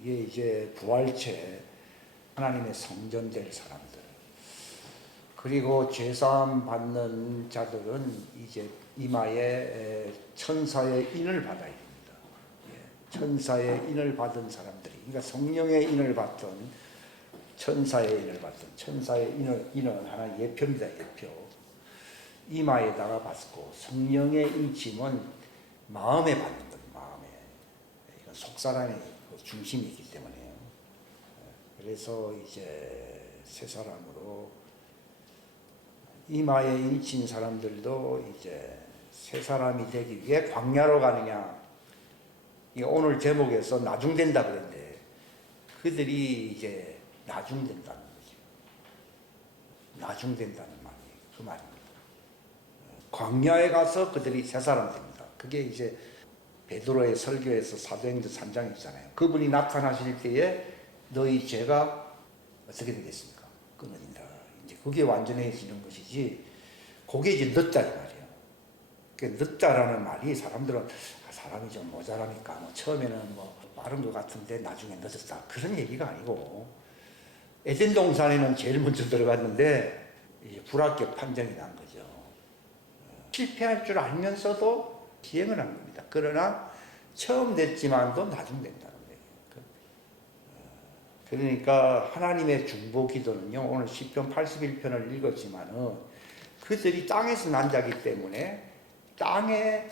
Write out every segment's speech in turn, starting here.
이게 이제 부활체 하나님의 성전 될 사람들, 그리고 죄사함 받는 자들은 이제 이마에 천사의 인을 받아야 됩니다. 천사의 인을 받은 사람들이, 그러니까 성령의 인을 받던 천사의 인을 받던, 천사의 인은 하나의 예표입니다. 예표. 이마에다가 받고, 성령의 인침은 마음에 받는 거예요. 마음에. 이건 속사람의 중심이기 때문에요. 그래서 이제 새 사람으로 이마에 인친 사람들도 이제 새 사람이 되기 위해 광야로 가느냐. 오늘 제목에서 나중된다 그랬는데, 그들이 이제 나중된다는 거죠. 나중된다는 말이 그 말입니다. 광야에 가서 그들이 새 사람 됩니다. 그게 이제 베드로의 설교에서 사도행전 3장에 있잖아요. 그분이 나타나실 때에 너희 죄가 어떻게 되겠습니까? 끊어진다. 이제 그게 완전해지는 것이지, 그게 이제 늦다 이 말이에요. 그 늦다라는 말이 사람들은 사람이 좀 모자라니까 뭐 처음에는 뭐 빠른 것 같은데 나중에 늦었다, 그런 얘기가 아니고, 에덴 동산에는 제일 먼저 들어갔는데 이제 불합격 판정이 난 거죠. 실패할 줄 알면서도 시행을 한 겁니다. 그러나 처음 됐지만도 나중 된다는 거예요. 그러니까 하나님의 중보 기도는요, 오늘 시편 81편을 읽었지만은 그들이 땅에서 난 자기 때문에 땅의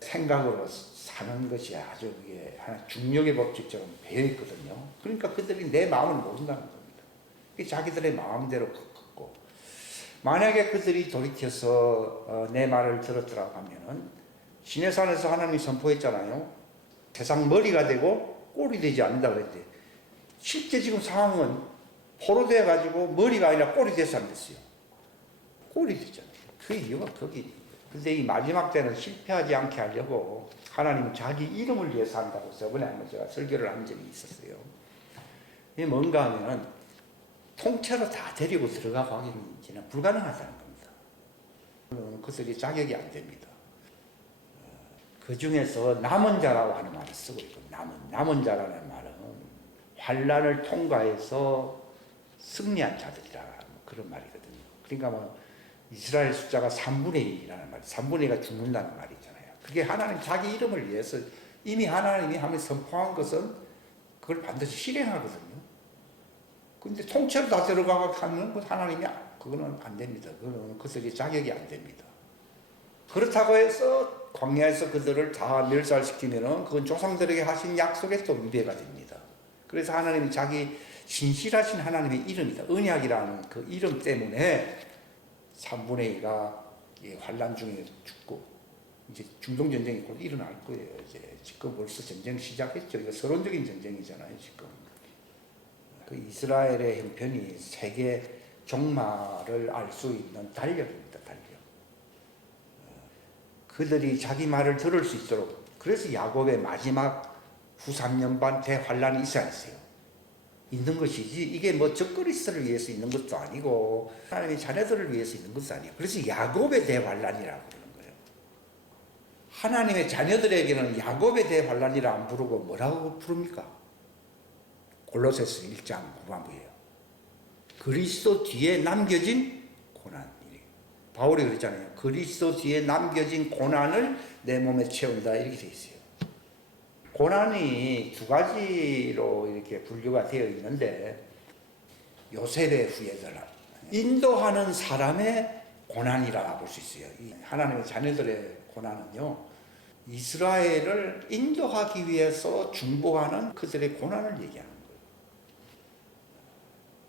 생각으로 사는 것이 아주 이게 하나 중력의 법칙처럼 배어 있거든요. 그러니까 그들이 내 마음을 모른다는 겁니다. 자기들의 마음대로 걷고, 만약에 그들이 돌이켜서 내 말을 들었더라고 하면은, 시내산에서 하나님이 선포했잖아요. 세상 머리가 되고 꼴이 되지 않는다 그랬대. 실제 지금 상황은 포로 돼가지고 머리가 아니라 꼴이 돼서 안 됐어요. 꼴이 됐잖아요. 그 이유가 거기. 근데 이 마지막 때는 실패하지 않게 하려고 하나님은 자기 이름을 위해서 한다고 저번에 한번 제가 설교를 한 적이 있었어요. 이게 뭔가 하면 통째로 다 데리고 들어가고 하기는 불가능하다는 겁니다. 그들이 자격이 안 됩니다. 그 중에서 남은 자라고 하는 말을 쓰고 있고, 남은 자라는 말은 환난을 통과해서 승리한 자들이라, 뭐 그런 말이거든요. 그러니까 뭐 이스라엘 숫자가 3분의 2라는 말, 3분의 2가 죽는다는 말이잖아요. 그게 하나님 자기 이름을 위해서 이미 하나님이 하면 선포한 것은 그걸 반드시 실행하거든요. 근데 통째로 다 들어가고 하는 건 하나님이, 그거는 안 됩니다. 그거는 그들이 자격이 안 됩니다. 그렇다고 해서 광야에서 그들을 다 멸살시키면은 그건 조상들에게 하신 약속에 또 위배가 됩니다. 그래서 하나님이 자기 신실하신 하나님의 이름이다, 언약이라는 그 이름 때문에 3분의 2가 환난 중에 죽고, 이제 중동전쟁이 곧 일어날 거예요. 이제 지금 벌써 전쟁 시작했죠. 이거 서론적인 전쟁이잖아요, 지금. 그 이스라엘의 형편이 세계 종말을 알 수 있는 달력입니다, 달력. 그들이 자기 말을 들을 수 있도록, 그래서 야곱의 마지막 후 3년 반 대환란이 있어야 했어요. 있는 것이지, 이게 뭐 적그리스도를 위해서 있는 것도 아니고 하나님의 자녀들을 위해서 있는 것도 아니에요. 그래서 야곱의 대환란이라고 부르는 거예요. 하나님의 자녀들에게는 야곱의 대환란이라 안 부르고 뭐라고 부릅니까? 골로새서 1장 후반부예요. 그리스도 뒤에 남겨진 고난. 바울이 그랬잖아요. 그리스도 뒤에 남겨진 고난을 내 몸에 채운다, 이렇게 되어 있어요. 고난이 두 가지로 이렇게 분류가 되어 있는데, 요셉의 후예들, 인도하는 사람의 고난이라 볼 수 있어요. 하나님의 자녀들의 고난은요, 이스라엘을 인도하기 위해서 중보하는 그들의 고난을 얘기하는 거예요.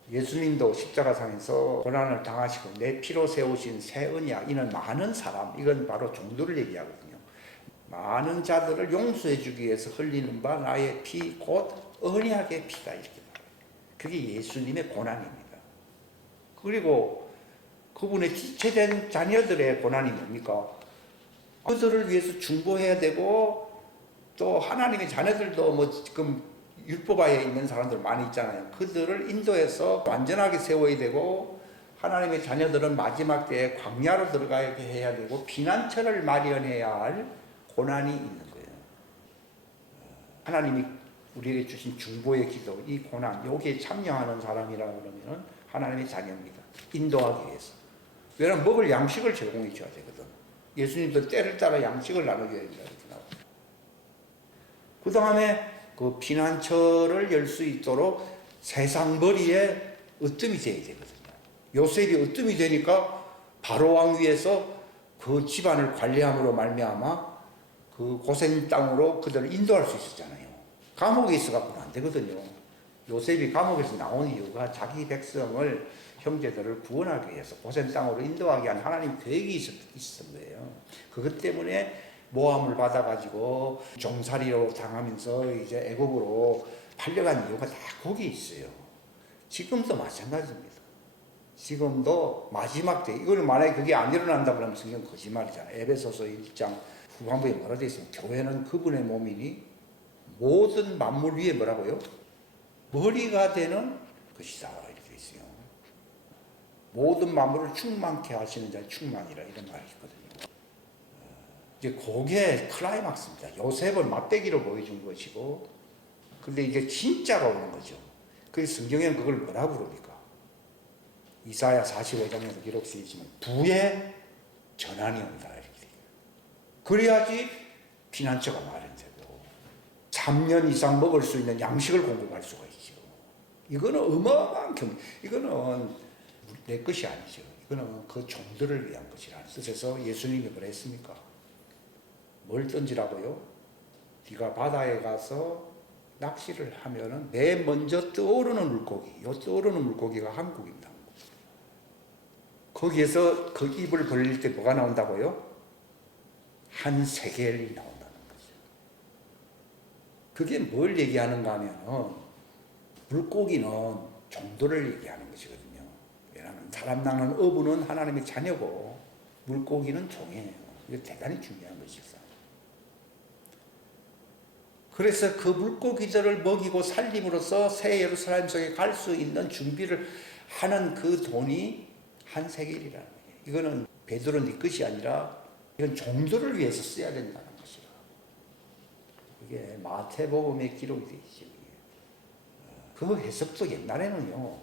예수님도 십자가상에서 고난을 당하시고 내 피로 세우신 새 언약, 이는 많은 사람, 이건 바로 종도를 얘기하거든요. 많은 자들을 용서해 주기 위해서 흘리는 바 나의 피 곧 언약의 피다, 이렇게 말해요. 그게 예수님의 고난입니다. 그리고 그분의 지체된 자녀들의 고난이 뭡니까? 그들을 위해서 중보해야 되고, 또 하나님의 자녀들도 뭐 지금 율법하에 있는 사람들 많이 있잖아요. 그들을 인도해서 완전하게 세워야 되고, 하나님의 자녀들은 마지막 때에 광야로 들어가게 해야 되고, 피난처를 마련해야 할 고난이 있는 거예요. 하나님이 우리에게 주신 중보의 기도, 이 고난, 여기에 참여하는 사람이라 그러면 하나님의 자녀입니다. 인도하기 위해서. 왜냐하면 먹을 양식을 제공해 줘야 되거든. 예수님도 때를 따라 양식을 나눠줘야 된다. 이렇게 나와요. 그 다음에 그 피난처를 열 수 있도록 세상 머리에 으뜸이 돼야 되거든요. 요셉이 으뜸이 되니까 바로왕 위에서 그 집안을 관리함으로 말미암아 그 고센 땅으로 그들을 인도할 수 있었잖아요. 감옥에 있어갖고는 안 되거든요. 요셉이 감옥에서 나온 이유가 자기 백성을 형제들을 구원하기 위해서 고센 땅으로 인도하기 위한 하나님 계획이 있었던 거예요. 그것 때문에 모함을 받아가지고 종살이로 당하면서 이제 애국으로 팔려간 이유가 다 거기 있어요. 지금도 마찬가지입니다. 지금도 마지막 때, 이걸 만약에 그게 안 일어난다 그러면 성경 거짓말이잖아요. 에베소서 1장 후반부에 뭐라 되어 있습니까? 교회는 그분의 몸이니 모든 만물 위에 뭐라고요? 머리가 되는 것이다. 이렇게 되어 있어요. 모든 만물을 충만케 하시는 자는 충만이라 이런 말이 있거든요. 이제 그게 클라이막스입니다. 요셉은 맞대기로 보여준 것이고, 근데 이게 진짜가 오는 거죠. 그래서 성경에는 그걸 뭐라 부릅니까? 이사야 45장에서 기록되어 있지만 부의 전환이 온다 이렇게 돼요. 그래야지 피난처가 마련되고 3년 이상 먹을 수 있는 양식을 공급할 수가 있죠. 이거는 어마어마한 경우, 이거는 내 것이 아니죠. 이거는 그 종들을 위한 것이라는 뜻에서 예수님이 그랬습니까? 뭘 던지라고요? 네가 바다에 가서 낚시를 하면은 맨 먼저 떠오르는 물고기, 요 떠오르는 물고기가 한국입니다. 거기에서 그 입을 벌릴 때 뭐가 나온다고요? 한 세겔이 나온다는 거죠. 그게 뭘 얘기하는가 하면은 물고기는 종도를 얘기하는 것이거든요. 왜냐하면 사람 낚는 어부는 하나님의 자녀고 물고기는 종이에요. 이게 대단히 중요한 것이죠. 그래서 그 물고기들을 먹이고 살림으로써 새 예루살렘 속에 갈 수 있는 준비를 하는 그 돈이 한 세겔이라는 거예요. 이거는 베드로 네 것이 아니라 이건 종들을 위해서 써야 된다는 것이라. 이게 마태복음에 기록이 되어 있죠. 그 해석도 옛날에는요,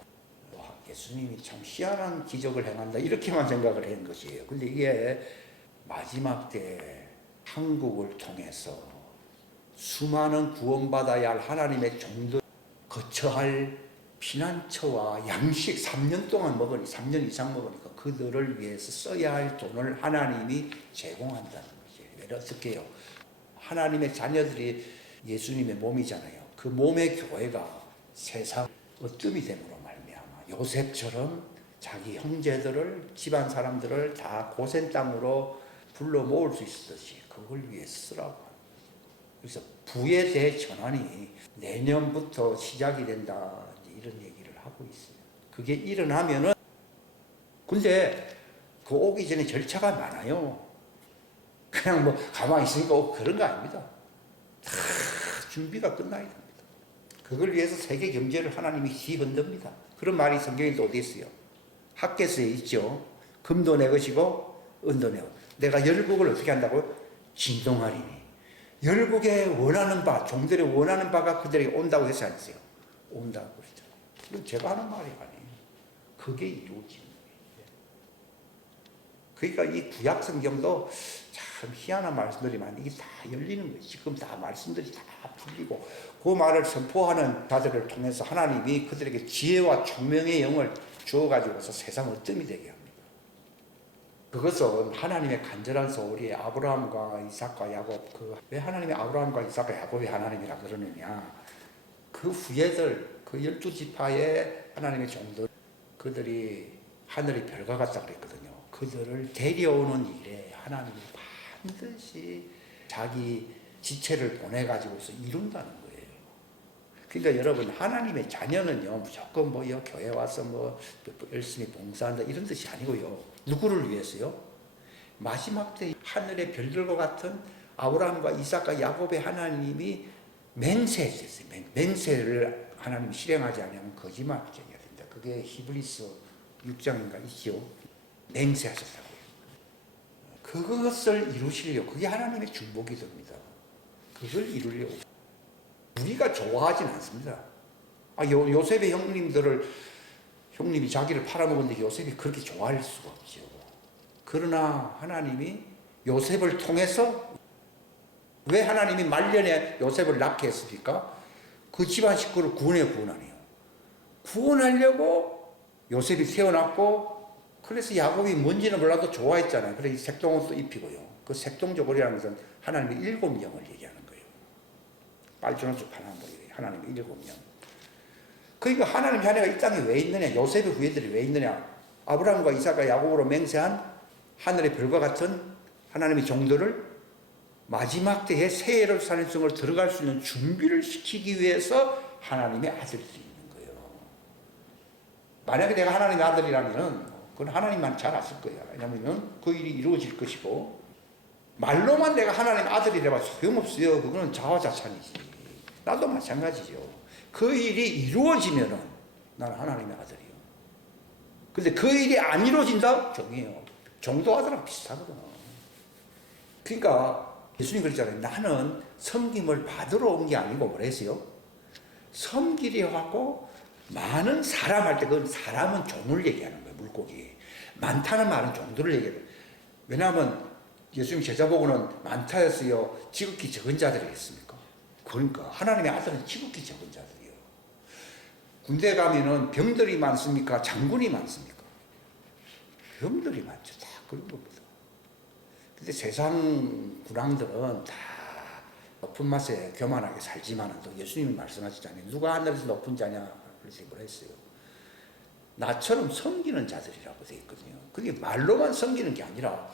예수님이 참 희한한 기적을 행한다 이렇게만 생각을 한 것이에요. 근데 이게 마지막 때 한국을 통해서 수많은 구원받아야 할 하나님의 종들 거처할 피난처와 양식 3년 동안 먹으니 3년 이상 먹으니까 그들을 위해서 써야 할 돈을 하나님이 제공한다는 거죠. 왜 어떻게 해요? 하나님의 자녀들이 예수님의 몸이잖아요. 그 몸의 교회가 세상 어뜸이 됨으로 말미암아 요셉처럼 자기 형제들을 집안 사람들을 다 고센 땅으로 불러 모을 수 있었듯이 그걸 위해 쓰라고. 그래서 부에 대해 전환이 내년부터 시작이 된다 이런 얘기를 하고 있어요. 그게 일어나면은 근데 그 오기 전에 절차가 많아요. 그냥 뭐 가만히 있으니까 그런 거 아닙니다. 다 준비가 끝나야 됩니다. 그걸 위해서 세계 경제를 하나님이 뒤흔듭니다. 그런 말이 성경에 또 어디 있어요? 학개서에 있죠. 금도 내 것이고 은도 내 것. 내가 열국을 어떻게 한다고요? 진동하리니. 열국에 원하는 바, 종들의 원하는 바가 그들에게 온다고 해서 안 했어요. 온다고 그러죠. 이건 제가 하는 말이 아니에요. 그게 이루어지는 거예요. 그러니까 이 구약 성경도 참 희한한 말씀들이 많이 이게 다 열리는 거예요. 지금 다 말씀들이 다 풀리고 그 말을 선포하는 자들을 통해서 하나님이 그들에게 지혜와 총명의 영을 주어가지고서 세상 어뜸이 되게 합니다. 그것은 하나님의 간절한 소원이 아브라함과 이삭과 야곱, 왜 하나님이 아브라함과 이삭과 야곱이 하나님이라 그러느냐. 그 후예들, 그 12지파의 하나님의 종들, 그들이 하늘의 별과 같다 그랬거든요. 그들을 데려오는 일에 하나님이 반드시 자기 지체를 보내가지고서 이룬다는 거예요. 그러니까 여러분, 하나님의 자녀는요, 무조건 교회 와서 열심히 봉사한다 이런 뜻이 아니고요. 누구를 위해서요? 마지막 때 하늘의 별들과 같은 아브라함과 이삭과 야곱의 하나님이 맹세했어요. 맹세를 하나님이 실행하지 않으면 거짓말이어야 된다. 그게 히브리서 6장인가 있죠. 맹세하셨다고요. 그것을 이루시려고, 그게 하나님의 중보기도입니다. 그걸 이루려고. 우리가 좋아하진 않습니다. 요셉의 형님이 자기를 팔아먹었는데 요셉이 그렇게 좋아할 수가 없죠. 그러나 하나님이 요셉을 통해서, 왜 하나님이 말년에 요셉을 낳게 했습니까? 그 집안 식구를 구원하네요. 구원하려고 요셉이 태어났고, 그래서 야곱이 뭔지는 몰라도 좋아했잖아요. 그래서 색동옷도 입히고요. 그 색동저고리라는 것은 하나님의 7명을 얘기하는 거예요. 빨주노초 파란머리, 하나님의 7명. 그러니까 하나님 자녀가 이 땅에 왜 있느냐, 요셉의 후예들이 왜 있느냐, 아브라함과 이삭과 야곱으로 맹세한 하늘의 별과 같은 하나님의 종들을 마지막 때에 새 예루살렘 성을 들어갈 수 있는 준비를 시키기 위해서 하나님의 아들들이 있는 거예요. 만약에 내가 하나님의 아들이라면 그건 하나님만 잘 아실 거예요. 왜냐하면 그 일이 이루어질 것이고, 말로만 내가 하나님의 아들이라면 소용없어요. 그거는 자화자찬이지. 나도 마찬가지죠. 그 일이 이루어지면은 나는 하나님의 아들이요. 근데 그 일이 안 이루어진다? 종이에요. 종도 아들하고 비슷하거든. 그러니까 예수님 그랬잖아요. 나는 섬김을 받으러 온 게 아니고 뭐랬어요? 섬기려 하고 많은 사람 할 때, 그건 사람은 종을 얘기하는 거예요. 물고기. 많다는 말은 종들을 얘기해요. 왜냐하면 예수님 제자 보고는 많다였어요. 지극히 적은 자들이 있습니까? 그러니까 하나님의 아들은 지극히 적은 자들이요. 군대 가면은 병들이 많습니까? 장군이 많습니까? 병들이 많죠. 다 그런 겁니다. 근데 세상 군왕들은 다 높은 맛에 교만하게 살지만은 또 예수님이 말씀하시잖아요. 누가 하늘에서 높은 자냐? 그래서 뭐라 했어요? 나처럼 섬기는 자들이라고 되어 있거든요. 그게 말로만 섬기는 게 아니라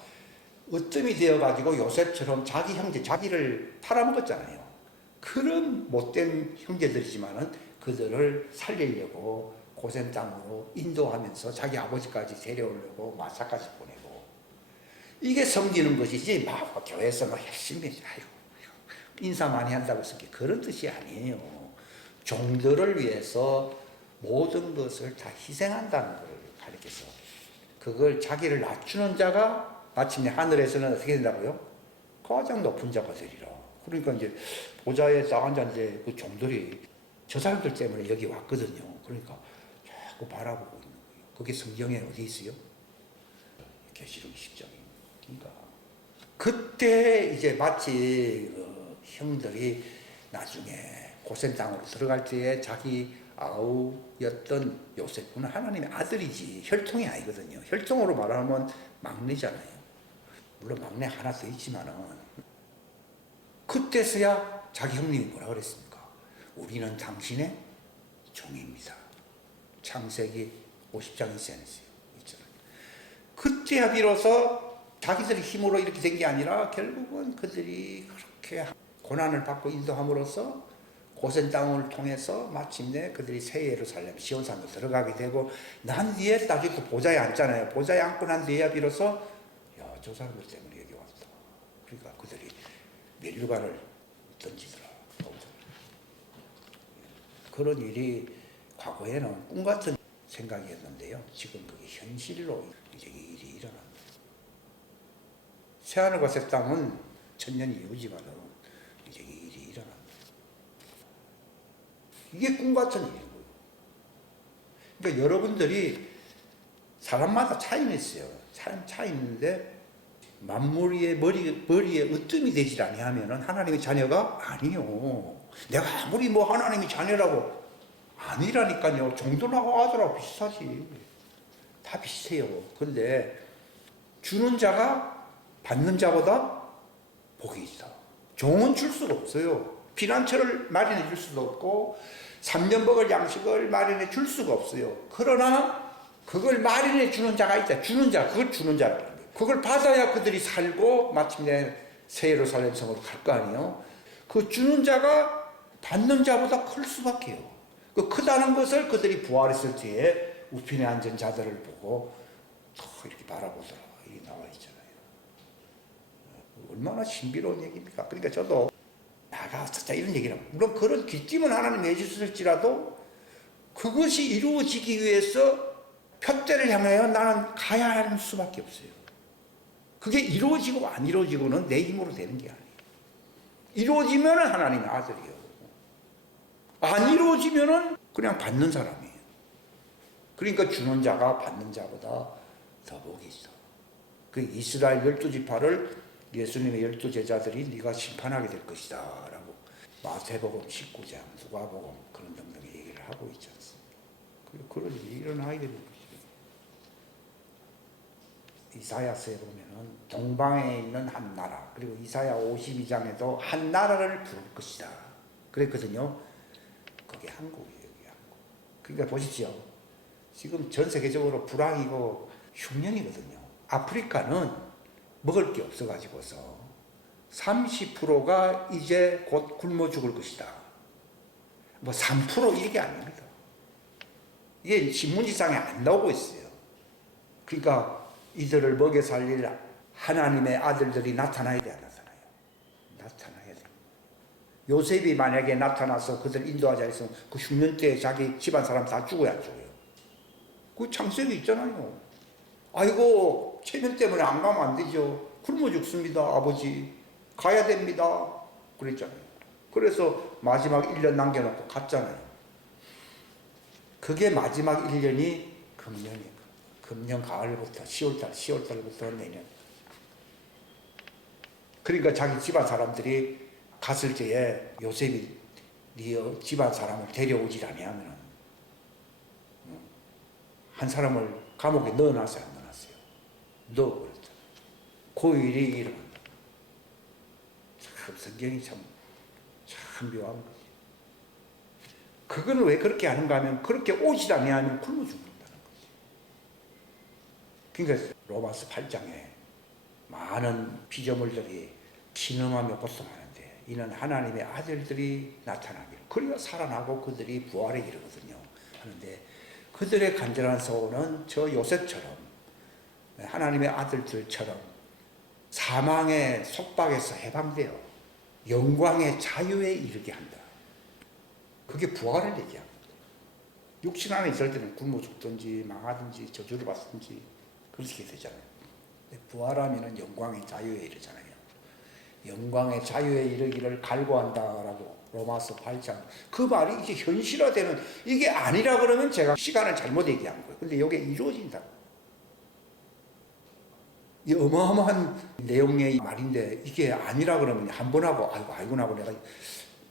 어뜸이 되어가지고 요셉처럼 자기 형제, 자기를 팔아먹었잖아요. 그런 못된 형제들이지만은 그들을 살리려고 고센 땅으로 인도하면서 자기 아버지까지 데려오려고 마차까지 보내고, 이게 섬기는 것이지 막 교회에서 막 열심히 아이고 인사 많이 한다고 해서 그런 뜻이 아니에요. 종들을 위해서 모든 것을 다 희생한다는 걸 가르쳐서, 그걸 자기를 낮추는 자가 마침내 하늘에서는 어떻게 된다고요? 가장 높은 자가 되리라. 그러니까 이제 보좌에 딱 앉아 이제 그 종들이 저 사람들 때문에 여기 왔거든요. 그러니까 자꾸 바라보고 있는 거예요. 그게 성경에 어디 있어요? 계시록 10장입니다. 그러니까 그때 이제 마치 형들이 나중에 고센 땅으로 들어갈 때에 자기 아우였던 요셉은 하나님의 아들이지 혈통이 아니거든요. 혈통으로 말하면 막내잖아요. 물론 막내 하나 더 있지만은, 그때서야 자기 형님이 뭐라 그랬습니까? 우리는 당신의 종입니다. 창세기 50장 있잖아요. 그때야 비로소 자기들의 힘으로 이렇게 된 게 아니라 결국은 그들이 그렇게 고난을 받고 인도함으로써 고센 땅을 통해서 마침내 그들이 새 예루살렘 시온산으로 들어가게 되고, 난 뒤에 딱 그 보좌에 앉잖아요. 보좌에 앉고 난 뒤에야 비로소 야, 저 사람들 때문에 여기 왔다. 그러니까 그들이 면류관을 던지더라. 그런 일이 과거에는 꿈 같은 생각이었는데요. 지금 그게 현실로 이제 이 일이 일어납니다. 새하늘과 새 땅은 천년이 이루지만 이제 이 일이 일어납니다. 이게 꿈 같은 일인 거예요. 그러니까 여러분들이 사람마다 차이는 있어요. 차이 있는데 만물의 머리에 으뜸이 되질 아니하면은 하나님의 자녀가 아니요. 내가 아무리 뭐 하나님의 자녀라고 아니라니까요. 종들하고 아들하고 비슷하지. 다 비슷해요. 근데 주는 자가 받는 자보다 복이 있어. 종은 줄 수가 없어요. 피난처를 마련해 줄 수도 없고 3년 먹을 양식을 마련해 줄 수가 없어요. 그러나 그걸 마련해 주는 자가 있다. 주는 자, 그걸 주는 자라는 거예요. 그걸 받아야 그들이 살고 마침내 새 예루살렘 성으로 갈 거 아니에요. 그 주는 자가 받는 자보다 클 수밖에요. 그 크다는 것을 그들이 부활했을 때에 우편에 앉은 자들을 보고 더 이렇게 바라보더라. 이게 나와 있잖아요. 얼마나 신비로운 얘기입니까? 그러니까 저도 나가 진짜 이런 얘기를 합니다. 물론 그런 귀띔은 하나님이 해주셨을지라도 그것이 이루어지기 위해서 표대를 향하여 나는 가야 하는 수밖에 없어요. 그게 이루어지고 안 이루어지고는 내 힘으로 되는 게 아니에요. 이루어지면 하나님의 아들이에요. 이루어지면은 그냥 받는 사람이에요. 그러니까 주는 자가 받는 자보다 더 복이 있어. 그 이스라엘 12지파를 예수님의 12제자들이 네가 심판하게 될 것이다 라고 마태복음 19장, 누가복음 그런 등등의 얘기를 하고 있지 않습니까? 그런 일이 일어나게 되는 것이죠. 이사야서에 보면은 동방에 있는 한 나라, 그리고 이사야 52장에도 한 나라를 부를 것이다 그랬거든요. 그게 한국이에요. 그게 한국. 그러니까 보십시오. 지금 전 세계적으로 불황이고 흉년이거든요. 아프리카는 먹을 게 없어가지고서 30%가 이제 곧 굶어 죽을 것이다. 뭐 3% 이게 아닙니다. 이게 신문지상에 안 나오고 있어요. 그러니까 이들을 먹여 살릴 하나님의 아들들이 나타나야 돼, 안 나타나요? 나타나야 돼. 요셉이 만약에 나타나서 그들 인도하자 했으면 그 흉년 때 자기 집안 사람 다 죽어야 안 죽어요? 그 창세기 있잖아요. 아이고 체면 때문에 안 가면 안 되죠. 굶어 죽습니다 아버지. 가야 됩니다. 그랬잖아요. 그래서 마지막 1년 남겨놓고 갔잖아요. 그게 마지막 1년이 금년이에요. 금년 가을부터 10월달부터 내년. 그러니까 자기 집안 사람들이 갔을 때에 요셉이 네 집안 사람을 데려오질 아니하면 한 사람을 감옥에 넣어놨어요, 안 넣어놨어요? 넣어버렸죠. 그 일이 일어난다. 참 성경이 참 묘한 거지. 그거는 왜 그렇게 하는가 하면 그렇게 오질 아니하면 굶어 죽는다는 거지. 그러니까 로마서 8장에 많은 피조물들이 신음하며 고통하는데 이는 하나님의 아들들이 나타나기를 그리고 살아나고 그들이 부활에 이르거든요 하는데 그들의 간절한 소원은 저 요셉처럼 하나님의 아들들처럼 사망의 속박에서 해방되어 영광의 자유에 이르게 한다. 그게 부활을 얘기합니다. 육신 안에 있을 때는 굶어 죽든지 망하든지 저주를 받든지 그렇게 되잖아요. 부활하면 영광의 자유에 이르잖아요. 영광의 자유에 이르기를 갈구한다라고 로마서 8장. 그 말이 이제 현실화되는, 이게 아니라 그러면 제가 시간을 잘못 얘기한 거예요. 근데 이게 이루어진다. 이 어마어마한 내용의 말인데 이게 아니라 그러면 한 번 하고 아이고 나고 내가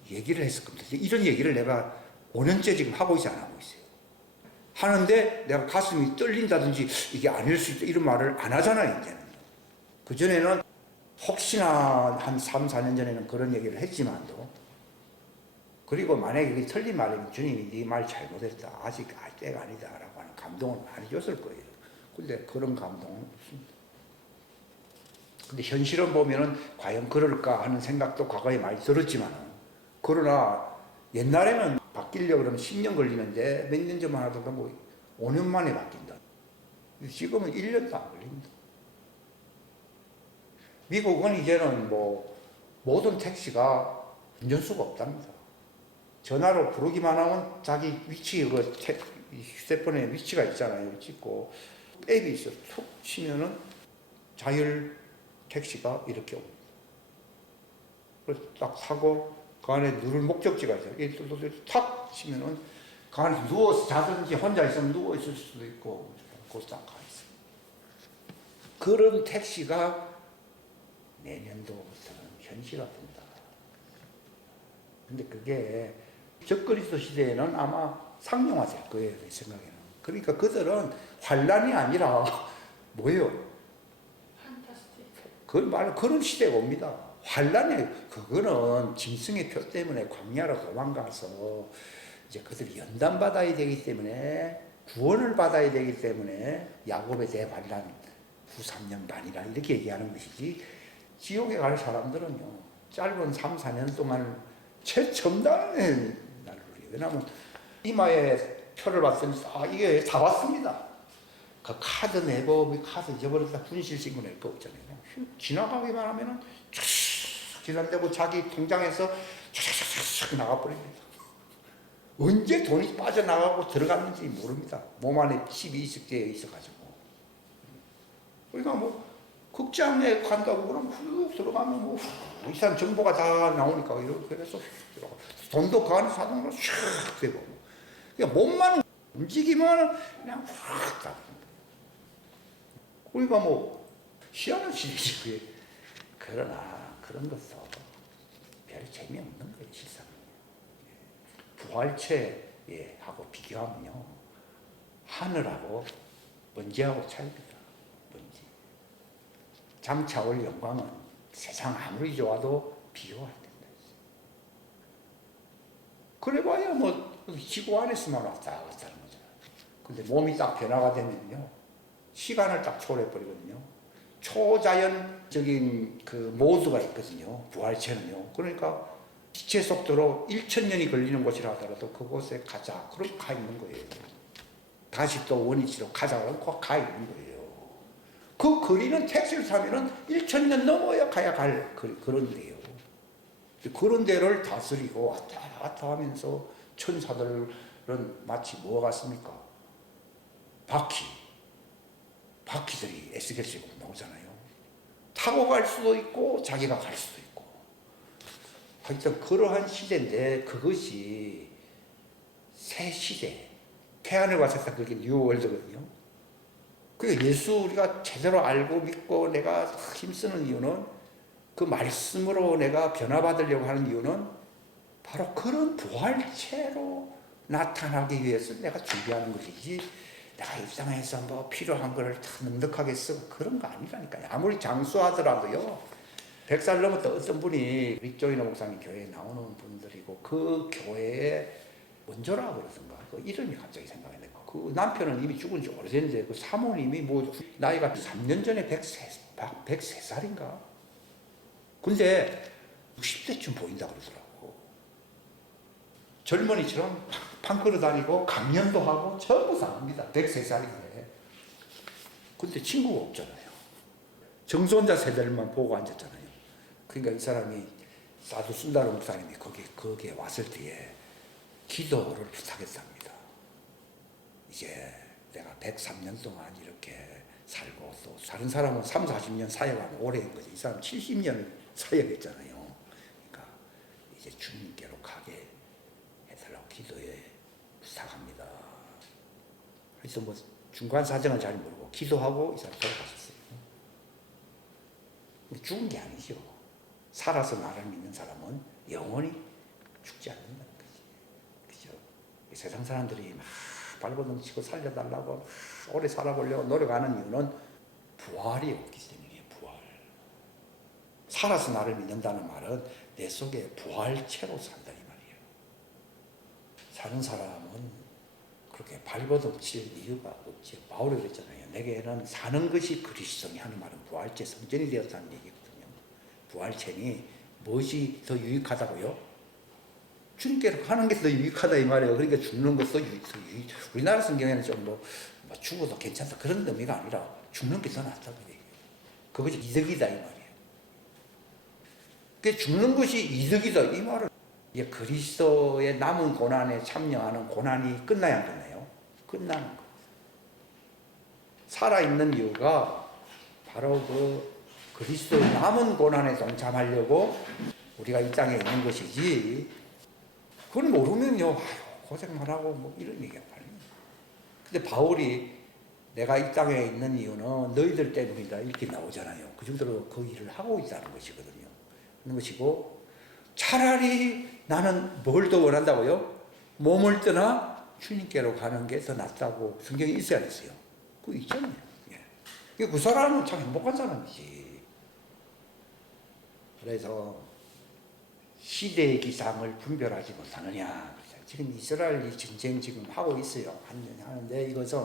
얘기를 했을 겁니다. 이런 얘기를 내가 5년째 지금 하고 있지 안 하고 있어요. 하는데 내가 가슴이 떨린다든지 이게 아닐 수 있다 이런 말을 안 하잖아요, 이제는. 그전에는 혹시나 한 3, 4년 전에는 그런 얘기를 했지만도 그리고 만약에 그게 틀린 말이면 주님이 네 말 잘못했다. 아직 때가 아니다 라고 하는 감동을 많이 줬을 거예요. 근데 그런 감동은 없습니다. 근데 현실은 보면은 과연 그럴까 하는 생각도 과거에 많이 들었지만 그러나 옛날에는 바뀌려고 그러면 10년 걸리는데 몇 년 전만 하더라도 뭐 5년 만에 바뀐다. 지금은 1년도 안 걸립니다. 미국은 이제는 뭐 모든 택시가 운전수가 없답니다. 전화로 부르기만 하면 자기 위치, 휴대폰에 위치가 있잖아요. 찍고 앱이 있어. 툭 치면은 자율 택시가 이렇게 옵니다. 그래서 딱 타고 그 안에 누를 목적지가 있어요. 탁 치면은 그 안에 누워서 자든지 혼자 있으면 누워 있을 수도 있고 그곳 딱 가 있어요. 그런 택시가 내년도부터는 현실화된다. 근데 그게 적그리스도 시대에는 아마 상용화될 거예요, 내 생각에는. 그러니까 그들은 환란이 아니라 뭐예요? 그런 시대가 옵니다. 환란이 그거는 짐승의 표 때문에 광야로 도망가서 이제 그들이 연단받아야 되기 때문에 구원을 받아야 되기 때문에 야곱의 대환란 후 3년 반이라 이렇게 얘기하는 것이지 지옥에 갈 사람들은요 짧은 3, 4년 동안 최첨단의 날을 누려요. 왜냐하면 이마에 표를 봤더니 이게 다 왔습니다. 그 카드 내고 카드 잊어버렸다 분실 신고 낼 거 없잖아요. 지나가기만 하면은 촥 지난다고 자기 통장에서 촥 나가버립니다. 언제 돈이 빠져나가고 들어갔는지 모릅니다. 몸 안에 칩이 있을 때 있어가지고. 그러니까 뭐 극장에 간다고 그러면 훅 들어가면 뭐 이 사람 정보가 다 나오니까 이렇게 해서 들어가. 돈도 그 안에 사동으로 슉 되고. 그러니까 몸만 움직이면 그냥 확 가. 우리가 뭐 희한한 시대지 그게. 그러나 그런 것도 별 재미없는 거예요 실상. 부활체하고 비교하면요 하늘하고 먼지하고 차이입니다. 먼지. 장차 올 영광은 세상 아무리 좋아도 비교가 안 된다. 그래봐야 뭐 지구 안에서만 왔다 갔다 하는 거잖아요. 근데 몸이 딱 변화가 되면요 시간을 딱 초월해버리거든요. 초자연적인 그 모드가 있거든요. 부활체는요. 그러니까 빛의 속도로 1000년이 걸리는 곳이라 하더라도 그곳에 가자. 그럼 가 있는 거예요. 다시 또 원위치로 가자. 그럼 가 있는 거예요. 그 거리는 택시를 타면은 1000년 넘어야 가야 갈 그런 데요. 그런 데를 다스리고 왔다 갔다 하면서 천사들은 마치 뭐가 같습니까? 바퀴들이 에스겔시고 나오잖아요. 타고 갈 수도 있고 자기가 갈 수도 있고. 하여튼 그러한 시대인데 그것이 새 시대. 태안을 왔었다 그게 뉴월드거든요. 그 예수 우리가 제대로 알고 믿고 내가 힘쓰는 이유는 그 말씀으로 내가 변화받으려고 하는 이유는 바로 그런 부활체로 나타나기 위해서 내가 준비하는 것이지 내가 일상에서 뭐 필요한 거를 다 넉넉하게 쓰고 그런 거 아니라니까요. 아무리 장수하더라도요. 100살 넘었던 어떤 분이 릭조이너 목사님 교회에 나오는 분들이고 그 교회에 원조라 그러던가 그 이름이 갑자기 생각이 나요. 그 남편은 이미 죽은 지 오래됐는데 그 사모님이 뭐 나이가 3년 전에 103살인가? 근데 60대쯤 보인다 그러더라고. 젊은이처럼 팡 걸어 다니고 강연도 하고 전부 다 합니다. 103살인데. 근데 친구가 없잖아요. 정손자 세대들만 보고 앉았잖아요. 그러니까 이 사람이 사도 순다로 목사님이 거기에 왔을 때에 기도를 부탁했답니다. 이제 내가 103년 동안 이렇게 살고 또 다른 사람은 3, 40년 사역하면 오래인 거지. 이 사람 70년 사역했잖아요. 그러니까 이제 주님께로 가게 해달라고 기도에 부탁합니다. 그래서 뭐 중간 사정은 잘 모르고 기도하고 이 사람 돌아가셨어요. 죽은 게 아니죠. 살아서 나를 믿는 사람은 영원히 죽지 않는다는 거지. 그죠? 세상 사람들이 막 발버둥치고 살려달라고 오래 살아보려고 노력하는 이유는 부활이 없기 때문이에요. 부활. 살아서 나를 믿는다는 말은 내 속에 부활체로 산다 이 말이에요. 사는 사람은 그렇게 발버둥칠 이유가 없지. 바울이 그랬잖아요. 내게는 사는 것이 그리스도니 하는 말은 부활체 성전이 되었다는 얘기거든요. 부활체니 무엇이 더 유익하다고요? 주님께로 가는 게 더 유익하다 이 말이에요. 그러니까 죽는 것도 우리나라 성경에는 좀 뭐 죽어도 괜찮다 그런 의미가 아니라 죽는 게 더 낫다고 얘기해요. 그것이 이득이다 이 말이에요. 그 죽는 것이 이득이다 이 말은 이제 그리스도의 남은 고난에 참여하는 고난이 끝나야 안 끝나요? 끝나는 거. 살아있는 이유가 바로 그 그리스도의 남은 고난에 동참하려고 우리가 이 땅에 있는 것이지. 그걸 모르면요, 고생만 하고 뭐 이런 얘기가 아니에요. 근데 바울이 내가 이 땅에 있는 이유는 너희들 때문이다 이렇게 나오잖아요. 그 정도로 그 일을 하고 있다는 것이거든요. 그런 것이고 차라리 나는 뭘 더 원한다고요? 몸을 떠나 주님께로 가는 게 더 낫다고 성경에 있어야 됐어요. 그거 있잖아요. 예. 그 사람은 참 행복한 사람이지. 그래서 시대의 기상을 분별하지 못하느냐. 지금 이스라엘이 전쟁 지금 하고 있어요. 하는데 이것은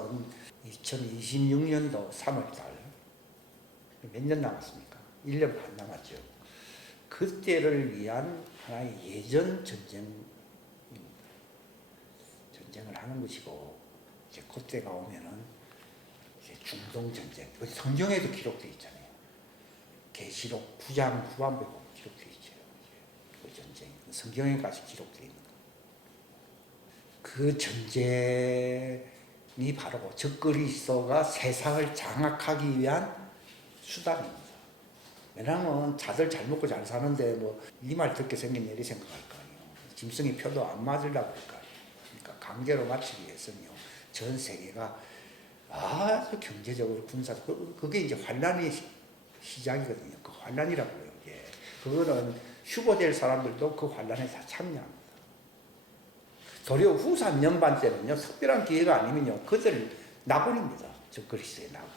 2026년도 3월달 몇 년 남았습니까? 1년 반 남았죠. 그때를 위한 하나의 예전 전쟁을 하는 것이고 이제 그때가 오면은 이제 중동 전쟁. 성경에도 기록되어 있잖아요. 계시록 9장 후반부에 기록되어 있죠. 전쟁, 성경에까지 기록되어 있는 거. 그 전쟁이 바로 적그리스도가 세상을 장악하기 위한 수단입니다. 왜냐하면 자들 잘 먹고 잘 사는데 뭐 이 말 듣게 생긴 일이 생각할 거 아니에요. 짐승이 표도 안 맞으려고 할 거 아니에요. 그러니까 강제로 맞추기 위해서는요. 전 세계가 아주 경제적으로 군사적으로 그게 이제 환란의 시작이거든요. 그 환란이라고 해요. 이게. 그거는 휴보될 사람들도 그 환란에 다 참여합니다. 도리어 후 3년반 때는요. 특별한 기회가 아니면요. 그들 낙원입니다. 저 그리스의 낙원.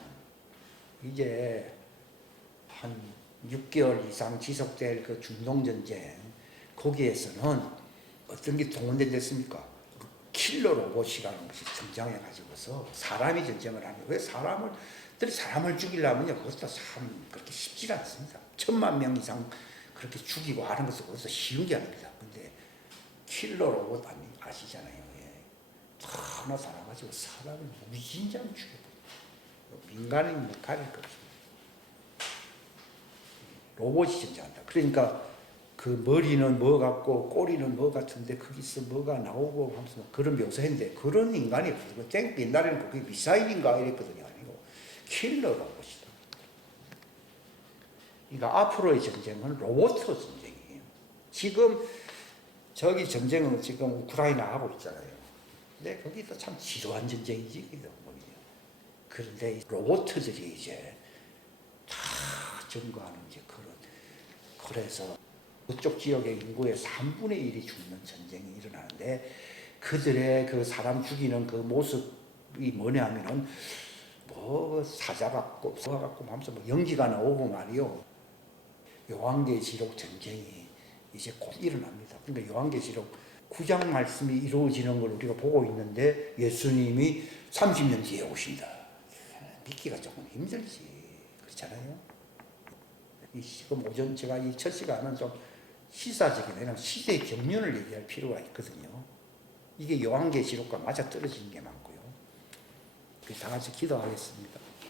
이제 한 6개월 이상 지속될 그 중동전쟁 거기에서는 어떤 게 동원됐습니까? 킬러 로봇이라는 것이 등장해가지고서 사람이 전쟁을 하는 왜 사람을 죽이려면요 그것도 참 그렇게 쉽지 않습니다. 10,000명 이상 그렇게 죽이고 하는 것은 그것도 쉬운 게 아닙니다. 근데 킬러 로봇 아시잖아요. 예. 하나 살아가지고 사람을 무진장 죽여버려요. 민간인 못 가릴 것 없습니다. 로봇이 전쟁한다. 그러니까 그 머리는 뭐 같고 꼬리는 뭐 같은데 거기서 뭐가 나오고 하면서 그런 묘사인데 그런 인간이 없어요. 옛날에는 그게 미사일인가 이랬거든요. 아니고 킬러 로봇이다. 그러니까 앞으로의 전쟁은 로봇 전쟁이에요. 지금 저기 전쟁은 지금 우크라이나 하고 있잖아요. 근데 거기도 참 지루한 전쟁이지. 그런데 로봇들이 이제 다 증거하는 이제 그래서 그쪽 지역의 인구의 3분의 1이 죽는 전쟁이 일어나는데 그들의 그 사람 죽이는 그 모습이 뭐냐 하면은 뭐 사자 같고 소가 같고 하면서 뭐 연기가 나오고 말이요. 요한계시록 전쟁이 이제 곧 일어납니다. 그러니까 요한계시록 9장 말씀이 이루어지는 걸 우리가 보고 있는데 예수님이 30년 뒤에 오신다. 믿기가 조금 힘들지. 그렇잖아요. 지금 오전 제가 이 첫 시간은 좀 시사적인 왜냐하면 시대의 경륜을 얘기할 필요가 있거든요. 이게 요한계시록과 맞아 떨어지는 게 많고요. 다 같이 기도하겠습니다.